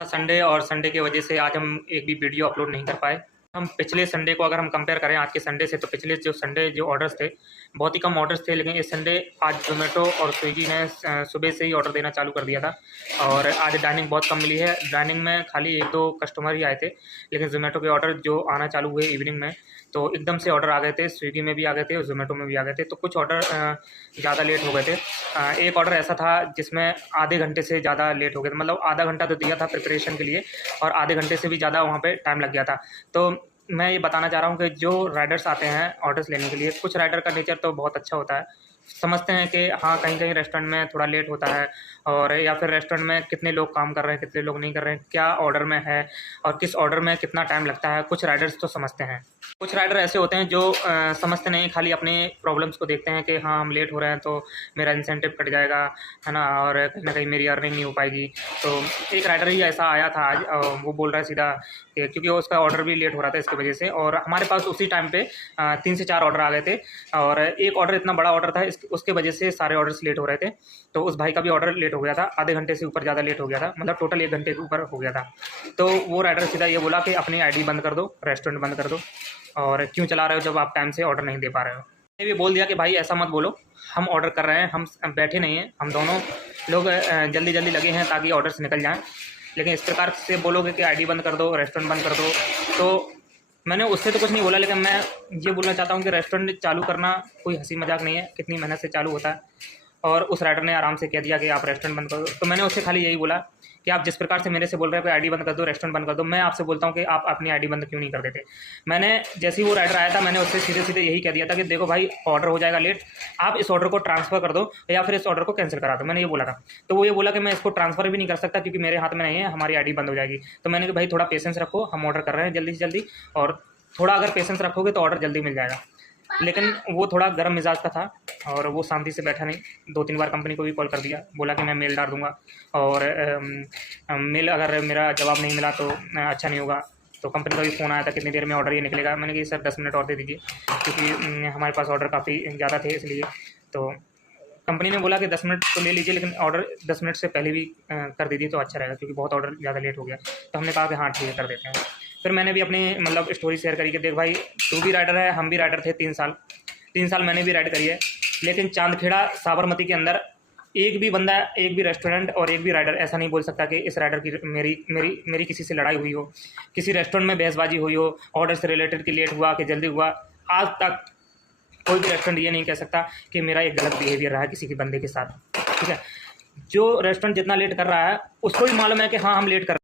Sunday और Sunday की वजह से आज हम एक भी वीडियो अपलोड नहीं कर पाए। हम पिछले संडे को अगर हम कंपेयर करें आज के संडे से, तो पिछले जो संडे जो ऑर्डर्स थे बहुत ही कम ऑर्डर्स थे, लेकिन इस संडे आज ज़ोमैटो और स्विगी ने सुबह से ही ऑर्डर देना चालू कर दिया था और आज डाइनिंग बहुत कम मिली है। डाइनिंग में खाली 1-2 कस्टमर ही आए थे, लेकिन ज़ोमैटो के ऑर्डर जो आना चालू हुए इवनिंग में, तो एकदम से ऑर्डर आ गए थे। स्विगी में भी आ गए थे और ज़ोमैटो में भी आ गए थे, तो कुछ ऑर्डर ज़्यादा लेट हो गए थे। एक ऑर्डर ऐसा था जिसमें आधे घंटे से ज़्यादा लेट हो गए थे, मतलब आधा घंटा तो दिया था प्रिपरेशन के लिए और आधे घंटे से भी ज़्यादा वहाँ पे टाइम लग गया था। तो मैं ये बताना चाह रहा हूँ कि जो राइडर्स आते हैं ऑर्डर्स लेने के लिए, कुछ राइडर का नेचर तो बहुत अच्छा होता है, समझते हैं कि हाँ कहीं-कहीं रेस्टोरेंट में थोड़ा लेट होता है और या फिर रेस्टोरेंट में कितने लोग काम कर रहे हैं, कितने लोग नहीं कर रहे हैं, क्या ऑर्डर में है और किस ऑर्डर में कितना टाइम लगता है, कुछ राइडर्स तो समझते हैं। कुछ राइडर ऐसे होते हैं जो समझते नहीं, खाली अपने प्रॉब्लम्स को देखते हैं कि हाँ हम लेट हो रहे हैं तो मेरा इंसेंटिव कट जाएगा, है ना? और कहीं न कहीं मेरी अर्निंग नहीं हो पाएगी। तो एक राइडर ही ऐसा आया था आज, वो बोल रहा है सीधा कि क्योंकि उसका ऑर्डर भी लेट हो रहा था इसकी वजह से, और हमारे पास उसी टाइम पे 3 से 4 ऑर्डर आ गए थे और एक ऑर्डर इतना बड़ा ऑर्डर था उसके वजह से सारे ऑर्डर्स लेट हो रहे थे। तो उस भाई का भी ऑर्डर लेट हो गया था, आधे घंटे से ऊपर ज़्यादा लेट हो गया था, मतलब टोटल 1 घंटे के ऊपर हो गया था। तो वो राइडर सीधा ये बोला कि अपनी आईडी बंद कर दो, रेस्टोरेंट बंद कर दो, और क्यों चला रहे हो जब आप टाइम से ऑर्डर नहीं दे पा रहे हो। मैंने भी बोल दिया कि भाई ऐसा मत बोलो, हम ऑर्डर कर रहे हैं, हम बैठे नहीं हैं, हम दोनों लोग जल्दी-जल्दी लगे हैं ताकि ऑर्डर्स निकल जाएँ। लेकिन इस प्रकार से बोलोगे कि आईडी बंद कर दो, रेस्टोरेंट बंद कर दो, तो मैंने उससे तो कुछ नहीं बोला, लेकिन मैं ये बोलना चाहता हूँ कि रेस्टोरेंट चालू करना कोई हँसी मज़ाक नहीं है, कितनी मेहनत से चालू होता है। और उस राइडर ने आराम से कह दिया कि आप रेस्टोरेंट बंद कर दो। तो मैंने उससे खाली यही बोला कि आप जिस प्रकार से मेरे से बोल रहे हो कि आईडी बंद कर दो, रेस्टोरेंट बंद कर दो, मैं आपसे बोलता हूँ कि आप अपनी आईडी बंद क्यों नहीं कर देते। मैंने जैसे ही वो राइडर आया था, मैंने उससे सीधे-सीधे यही कह दिया था कि देखो भाई ऑर्डर हो जाएगा लेट, आप इस ऑर्डर को ट्रांसफ़र कर दो या फिर इस ऑर्डर को कैंसिल करा दो, मैंने ये बोला था। तो वो ये बोला कि मैं इसको ट्रांसफ़र भी नहीं कर सकता क्योंकि मेरे हाथ में नहीं है, हमारी आईडी बंद हो जाएगी। तो मैंने कहा भाई थोड़ा पेशेंस रखो, हम ऑर्डर कर रहे हैं जल्दी से जल्दी, और थोड़ा अगर पेशेंस रखोगे तो ऑर्डर जल्दी मिल जाएगा। लेकिन वो थोड़ा गर्म मिजाज का था और वो शांति से बैठा नहीं, 2-3 बार कंपनी को भी कॉल कर दिया, बोला कि मैं मेल डाल दूँगा और मेल अगर मेरा जवाब नहीं मिला तो अच्छा नहीं होगा। तो कंपनी का भी फ़ोन आया था कितनी देर में ऑर्डर ये निकलेगा। मैंने कहा सर 10 मिनट और दे दीजिए क्योंकि हमारे पास ऑर्डर काफ़ी ज़्यादा थे इसलिए। तो कंपनी ने बोला कि 10 मिनट तो ले लीजिए, लेकिन ऑर्डर 10 मिनट से पहले भी कर दीजिए तो अच्छा रहेगा क्योंकि बहुत ऑर्डर ज़्यादा लेट हो गया। तो हमने कहा कि हाँ ठीक है, कर देते हैं। फिर मैंने भी अपनी मतलब स्टोरी शेयर करी कि देख भाई तू भी राइडर है, हम भी राइडर थे 3 साल मैंने भी राइड करी है, लेकिन चांदखेड़ा साबरमती के अंदर एक भी बंदा, एक भी रेस्टोरेंट और एक भी राइडर ऐसा नहीं बोल सकता कि इस राइडर की मेरी किसी से लड़ाई हुई हो, किसी रेस्टोरेंट में बहसबाजी हुई हो, ऑर्डर से रिलेटेड कि लेट हुआ कि जल्दी हुआ। आज तक कोई भी रेस्टोरेंट ये नहीं कह सकता कि मेरा एक गलत बिहेवियर रहा है किसी के बंदे के साथ, ठीक है। जो रेस्टोरेंट जितना लेट कर रहा है उसको भी मालूम है कि हाँ हम लेट कर